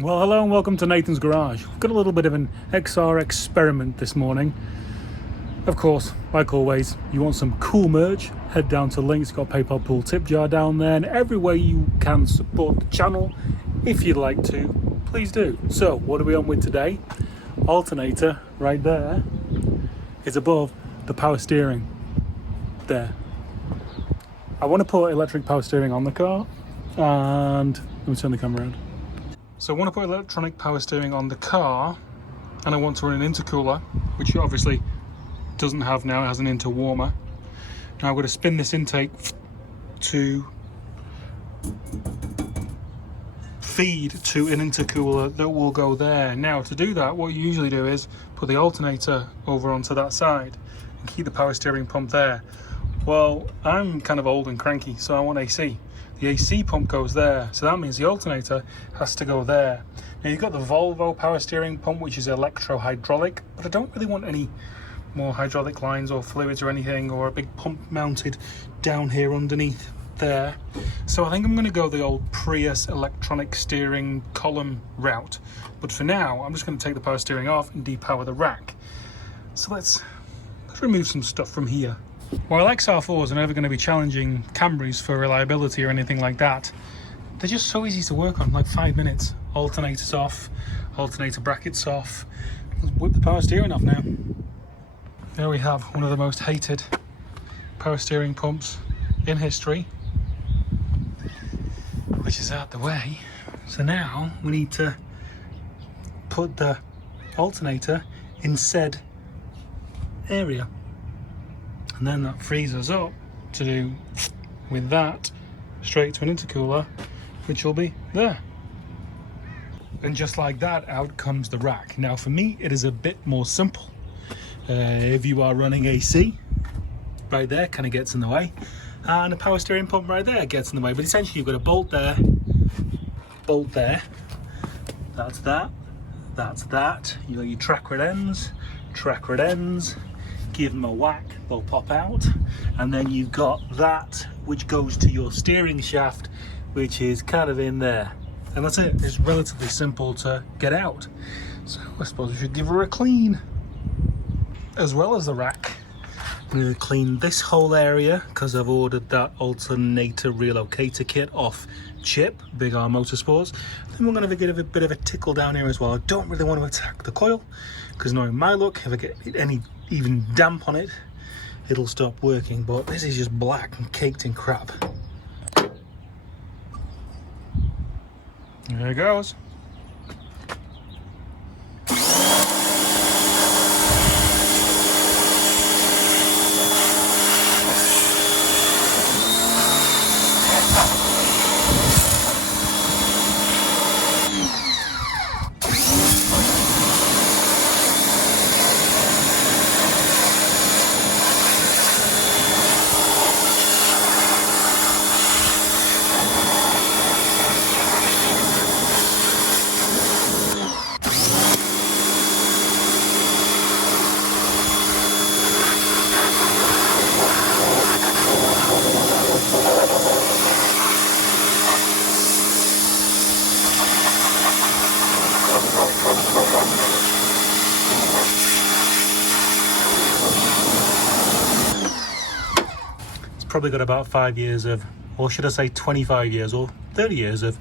Well, hello and welcome to Nathan's Garage. We've got a little bit of an XR experiment this morning. Of course, like always, you want some cool merch, head down to links, got a PayPal pool tip jar down there, and every way you can support the channel, if you'd like to, please do. So, what are we on with today? Alternator, right there, is above the power steering. There. I want to put electric power steering on the car, and let me turn the camera around. So I want to put electronic power steering on the car, and I want to run an intercooler, which it obviously doesn't have now, it has an interwarmer. Now I'm going to spin this intake to feed to an intercooler that will go there. Now to do that, what you usually do is put the alternator over onto that side and keep the power steering pump there. Well, I'm kind of old and cranky, so I want AC. The AC pump goes there, so that means the alternator has to go there. Now you've got the Volvo power steering pump, which is electro-hydraulic, but I don't really want any more hydraulic lines or fluids or anything, or a big pump mounted down here underneath there. So I think I'm going to go the old Prius electronic steering column route. But for now, I'm just going to take the power steering off and depower the rack. So let's remove some stuff from here. While XR4s are never going to be challenging Camrys for reliability or anything like that, they're just so easy to work on, like 5 minutes. Alternators off, alternator brackets off. Let's whip the power steering off now. There we have one of the most hated power steering pumps in history, which is out the way. So now we need to put the alternator in said area. And then that frees us up to do with that straight to an intercooler, which will be there. And just like that, out comes the rack. Now for me, it is a bit more simple. If you are running AC, right there kind of gets in the way, and a power steering pump right there gets in the way. But essentially you've got a bolt there, that's that, that's that. You got your track rod ends, give them a whack, they'll pop out, and then you've got that which goes to your steering shaft, which is kind of in there, and that's it. It's relatively simple to get out. So I suppose we should give her a clean, as well as the rack. I'm going to clean this whole area because I've ordered that alternator relocator kit off Chip, Big R Motorsports. Then we're going to give a bit of a tickle down here as well. I don't really want to attack the coil because knowing my luck, if I get any even damp on it, it'll stop working. But this is just black and caked in crap. There it goes. Probably got about 5 years of, or should I say 25 years or 30 years of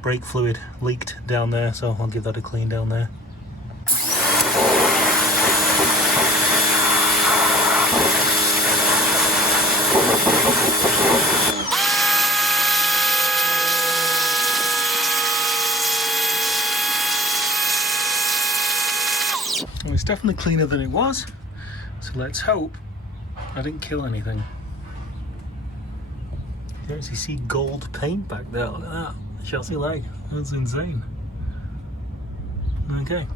brake fluid leaked down there, so I'll give that a clean down there. And it's definitely cleaner than it was, so let's hope I didn't kill anything. You actually see gold paint back there. Look at that. Chelsea leg. That's insane. Okay.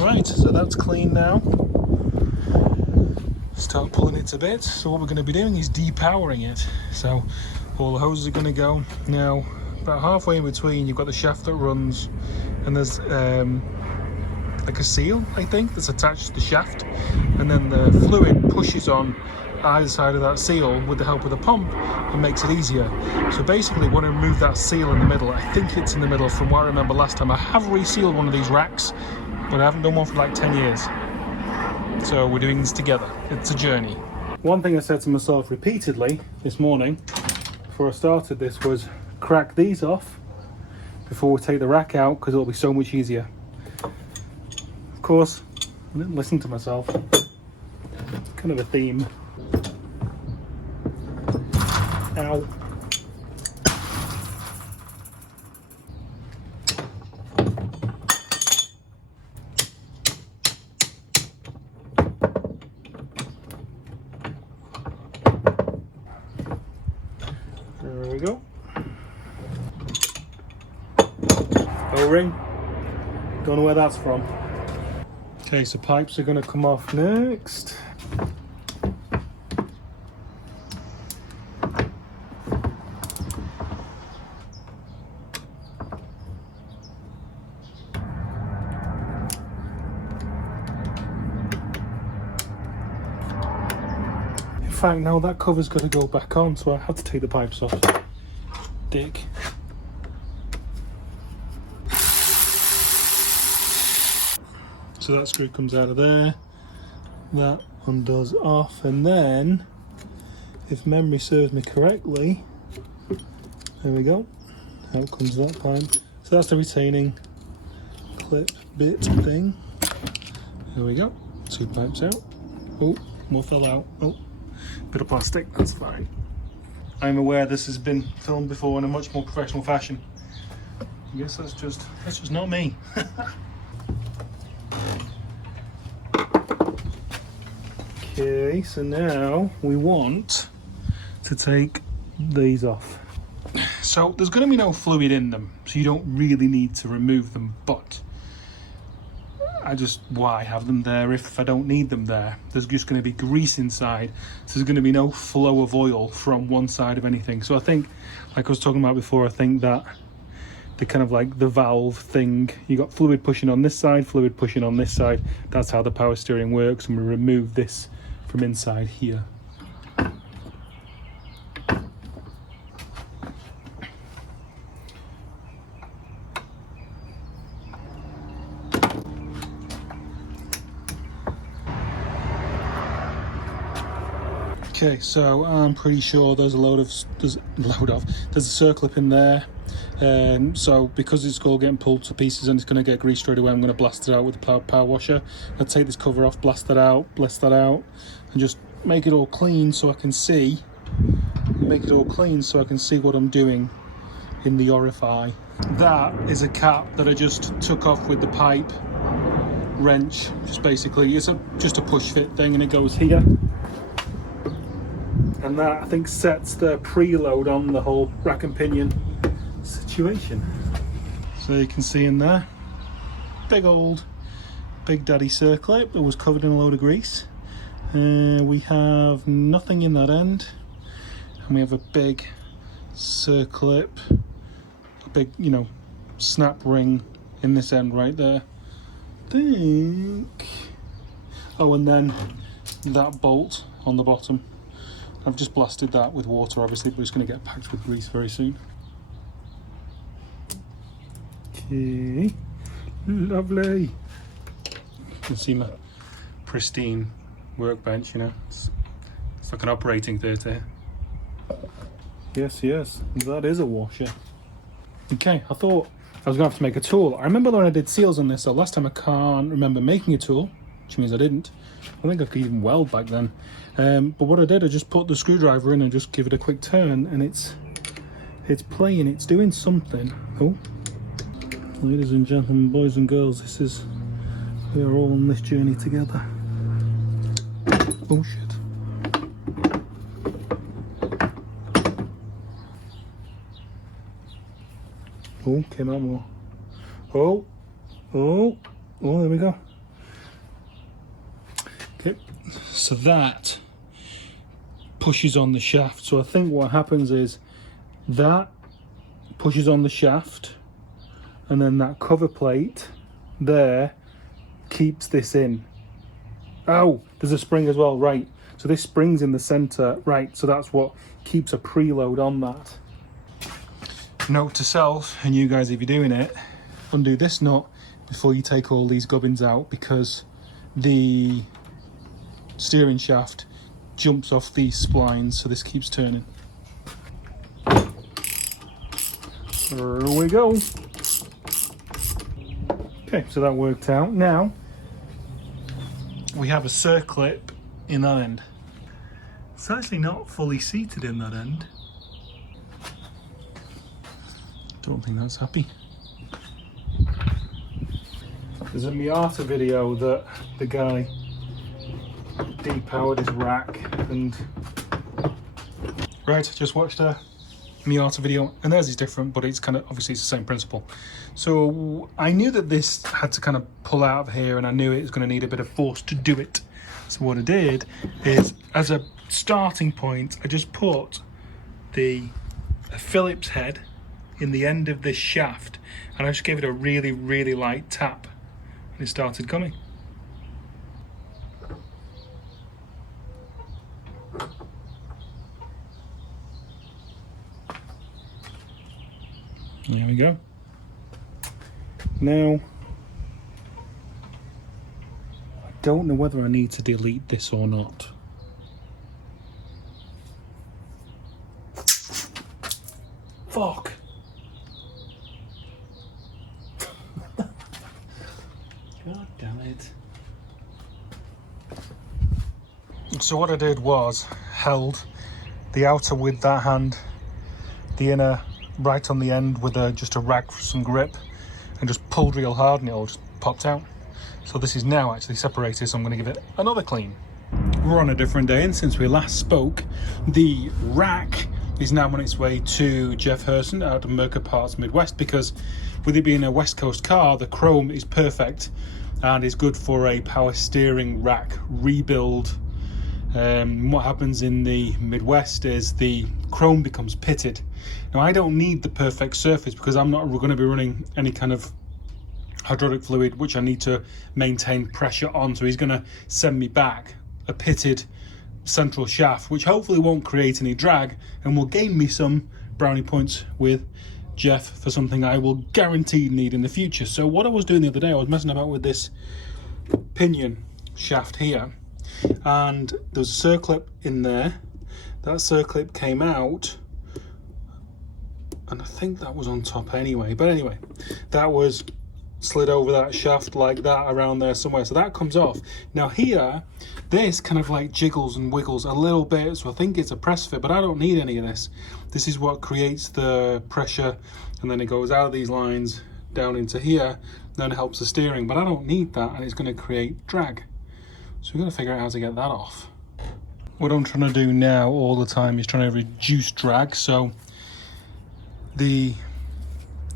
Right, so that's clean now. Start pulling it to bits. So what we're going to be doing is depowering it. So all the hoses are going to go. Now, about halfway in between, you've got the shaft that runs, and there's like a seal, I think, that's attached to the shaft. And then the fluid pushes on either side of that seal with the help of the pump and makes it easier. So basically, want to remove that seal in the middle. I think it's in the middle from what I remember last time. I have resealed one of these racks, but I haven't done one for like 10 years. So we're doing this together. It's a journey. One thing I said to myself repeatedly this morning before I started this was crack these off before we take the rack out, because it'll be so much easier. Of course, I didn't listen to myself. It's kind of a theme. Ow. There we go. O-ring. Don't know where that's from. Okay, so pipes are going to come off next. In fact, now that cover's got to go back on, so I have to take the pipes off. Dick. So that screw comes out of there, that one does off, and then, if memory serves me correctly, there we go, out comes that pipe. So that's the retaining clip bit thing. There we go, 2 pipes out. Oh, more fell out. Oh, bit of plastic, that's fine. I'm aware this has been filmed before in a much more professional fashion. I guess that's just not me. Okay, so now we want to take these off. So there's going to be no fluid in them, so you don't really need to remove them, but why have them there if I don't need them there? There's just going to be grease inside, so there's going to be no flow of oil from one side of anything. So I think, like I was talking about before, I think that the kind of like the valve thing, you got fluid pushing on this side, fluid pushing on this side. That's how the power steering works, and we remove this from inside here. Okay, so I'm pretty sure there's a circlip in there. So because it's all getting pulled to pieces and it's going to get greased straight away, I'm going to blast it out with the power washer. I'll take this cover off, blast that out, and just make it all clean so I can see. What I'm doing in the orifice. That is a cap that I just took off with the pipe wrench. Just basically, it's just a push fit thing, and it goes here. And that, I think, sets the preload on the whole rack and pinion situation. So you can see in there, Big Daddy circlip that was covered in a load of grease. We have nothing in that end, and we have a big circlip, a big, snap ring in this end right there. Oh, and then that bolt on the bottom. I've just blasted that with water, obviously, but it's going to get packed with grease very soon. Okay, lovely. You can see my pristine workbench, it's like an operating theatre. Yes, that is a washer. Okay, I thought I was going to have to make a tool. I remember when I did seals on this, so last time I can't remember making a tool, which means I didn't. I think I could even weld back then. But what I did, I just put the screwdriver in and just give it a quick turn, and it's playing, it's doing something. Oh, ladies and gentlemen, boys and girls, we are all on this journey together. Oh shit. Oh, came out more. Oh, there we go. Okay, so that pushes on the shaft. So I think what happens is that pushes on the shaft, and then that cover plate there keeps this in. Oh, there's a spring as well, right. So this spring's in the center, right, so that's what keeps a preload on that. Note to self, and you guys if you're doing it, undo this nut before you take all these gubbins out, because the steering shaft jumps off these splines, so this keeps turning. There we go. Okay, so that worked out. Now we have a circlip in that end. It's actually not fully seated in that end. Don't think that's happy. There's a Miata video that the guy depowered his rack, and right, just watched a Miata video, and theirs is different, but it's kind of obviously it's the same principle. So I knew that this had to kind of pull out of here, and I knew it was going to need a bit of force to do it. So what I did is, as a starting point, I just put a Phillips head in the end of this shaft, and I just gave it a really, really light tap, and it started coming. There we go. Now, I don't know whether I need to delete this or not. Fuck. God damn it. So what I did was held the outer with that hand, the inner right on the end with just a rag for some grip, and just pulled real hard, and it all just popped out. So this is now actually separated, so I'm going to give it another clean. We're on a different day, and since we last spoke, the rack is now on its way to Jeff Herson out of Merkur Parts Midwest, because with it being a West Coast car, the chrome is perfect and is good for a power steering rack rebuild. What happens in the Midwest is the chrome becomes pitted. Now I don't need the perfect surface, because I'm not going to be running any kind of hydraulic fluid which I need to maintain pressure on, so he's going to send me back a pitted central shaft, which hopefully won't create any drag and will gain me some brownie points with Jeff for something I will guaranteed need in the future. So what I was doing the other day, I was messing about with this pinion shaft here, and there was a circlip in there. That circlip came out, and I think that was on top anyway, but anyway, that was slid over that shaft like that around there somewhere, so that comes off. Now here, this kind of like jiggles and wiggles a little bit, so I think it's a press fit, but I don't need any of this. This is what creates the pressure, and then it goes out of these lines down into here, then it helps the steering, but I don't need that, and it's going to create drag. So we're going to figure out how to get that off. What I'm trying to do now all the time is trying to reduce drag. So the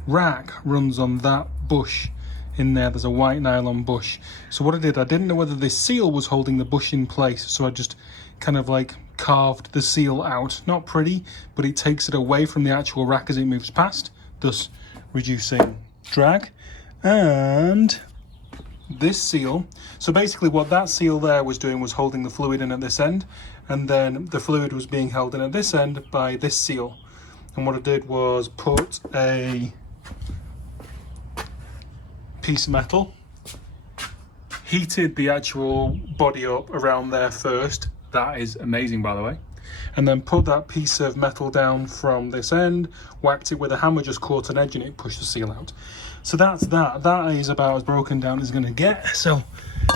rack runs on that bush in there. There's a white nylon bush. So what I did, I didn't know whether this seal was holding the bush in place, so I just kind of like carved the seal out. Not pretty, but it takes it away from the actual rack as it moves past, thus reducing drag. And this seal, so basically what that seal there was doing was holding the fluid in at this end, and then the fluid was being held in at this end by this seal. And what I did was put a piece of metal, heated the actual body up around there first. That is amazing, by the way. And then put that piece of metal down from this end, whacked it with a hammer, just caught an edge, and it pushed the seal out. So that's that. That is about as broken down as it's going to get. So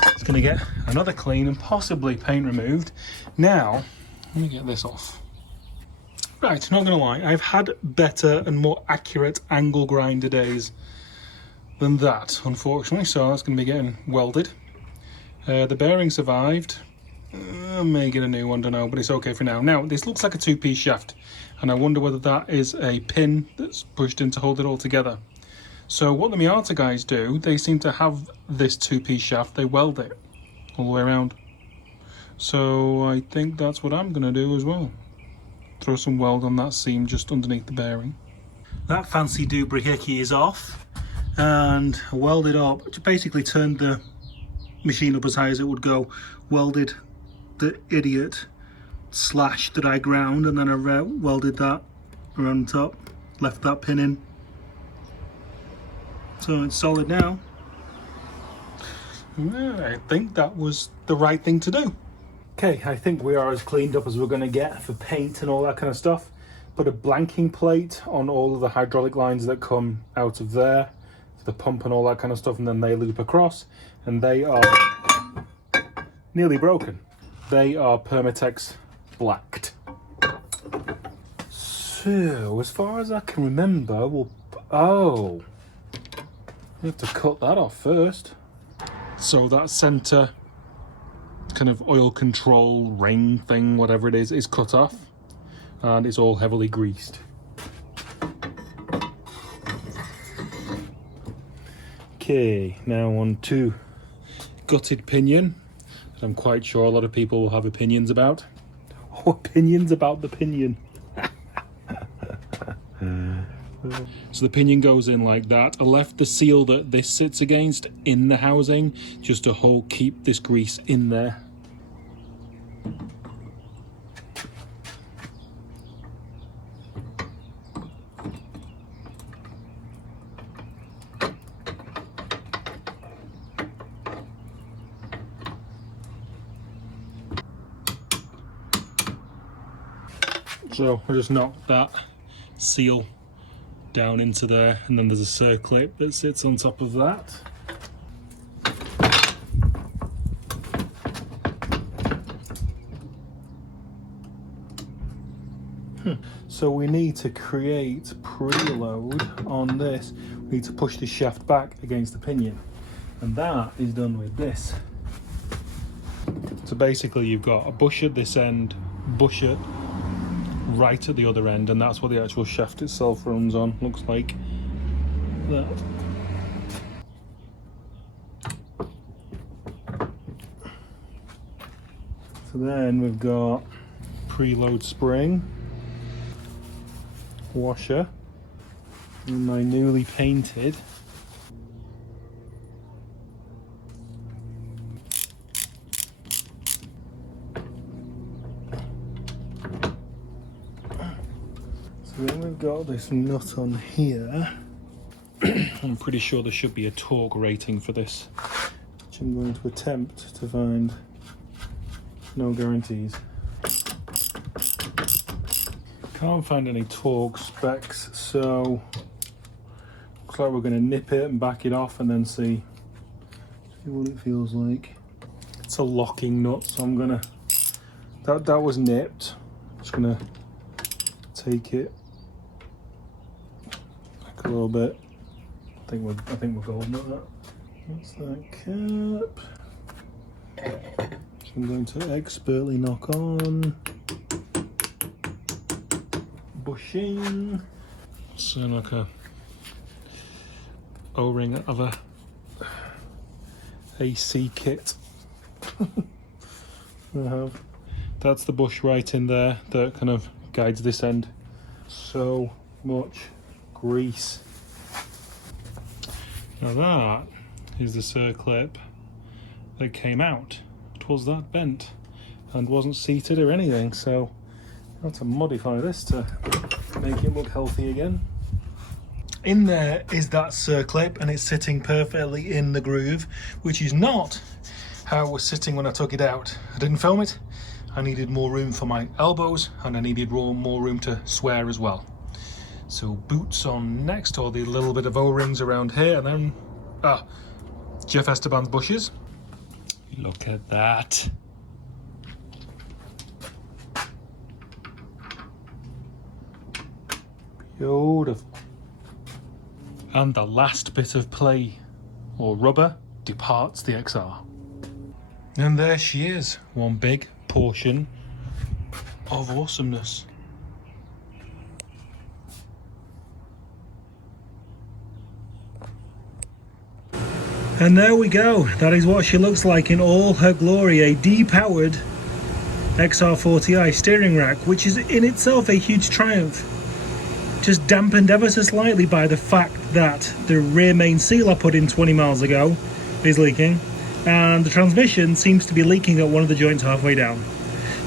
it's going to get another clean and possibly paint removed. Now, let me get this off. Right, not going to lie, I've had better and more accurate angle grinder days than that, unfortunately. So that's going to be getting welded. The bearing survived. I may get a new one, don't know, but it's okay for now. Now, this looks like a two-piece shaft, and I wonder whether that is a pin that's pushed in to hold it all together. So what the Miata guys do, they seem to have this two-piece shaft, they weld it all the way around. So I think that's what I'm going to do as well. Throw some weld on that seam just underneath the bearing. That fancy doohickey is off, and I welded up, basically turned the machine up as high as it would go, welded the idiot slash that I ground, and then I welded that around the top, left that pin in. So it's solid now. I think that was the right thing to do. Okay, I think we are as cleaned up as we're going to get for paint and all that kind of stuff. Put a blanking plate on all of the hydraulic lines that come out of there, the pump and all that kind of stuff, and then they loop across, and they are nearly broken. They are Permatex blacked. So, as far as I can remember, we have to cut that off first. So that center kind of oil control ring thing, whatever it is cut off, and it's all heavily greased. Okay, now on to gutted pinion. I'm quite sure a lot of people will have opinions about. Opinions about the pinion. So the pinion goes in like that. I left the seal that this sits against in the housing just to keep this grease in there. So I just knocked that seal down into there, and then there's a circlip that sits on top of that. So we need to create preload on this. We need to push the shaft back against the pinion, and that is done with this. So basically you've got a busher at this end, busher right at the other end, and that's what the actual shaft itself runs on. Looks like that. So then we've got preload spring, washer, and my newly painted then we've got this nut on here. I'm pretty sure there should be a torque rating for this, which I'm going to attempt to find. No guarantees. Can't find any torque specs, so looks like we're going to nip it and back it off and then see what it feels like. It's a locking nut, so I'm gonna, that was nipped. I'm just gonna take it back a little bit. I think we're golden at that. What's that cap? So I'm going to expertly knock on. Bushing. So like a O-ring of a AC kit. I have. That's the bush right in there that kind of guides this end. So much grease. Now that is the circlip that came out. It was that bent and wasn't seated or anything, so I have to modify this to make it look healthy again. In there is that circlip, and it's sitting perfectly in the groove, which is not how it was sitting when I took it out. I didn't film it. I needed more room for my elbows, and I needed more room to swear as well. So boots on next, or the little bit of O-rings around here, and then Jeff Esteban's bushes. Look at that. Beautiful. And the last bit of play or rubber departs the XR. And there she is, one big portion of awesomeness. And there we go. That is what she looks like in all her glory, a depowered XR40i steering rack, which is in itself a huge triumph. Just dampened ever so slightly by the fact that the rear main seal I put in 20 miles ago is leaking, and the transmission seems to be leaking at one of the joints halfway down.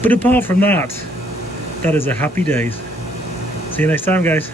But apart from that, that is a happy days. See you next time, guys.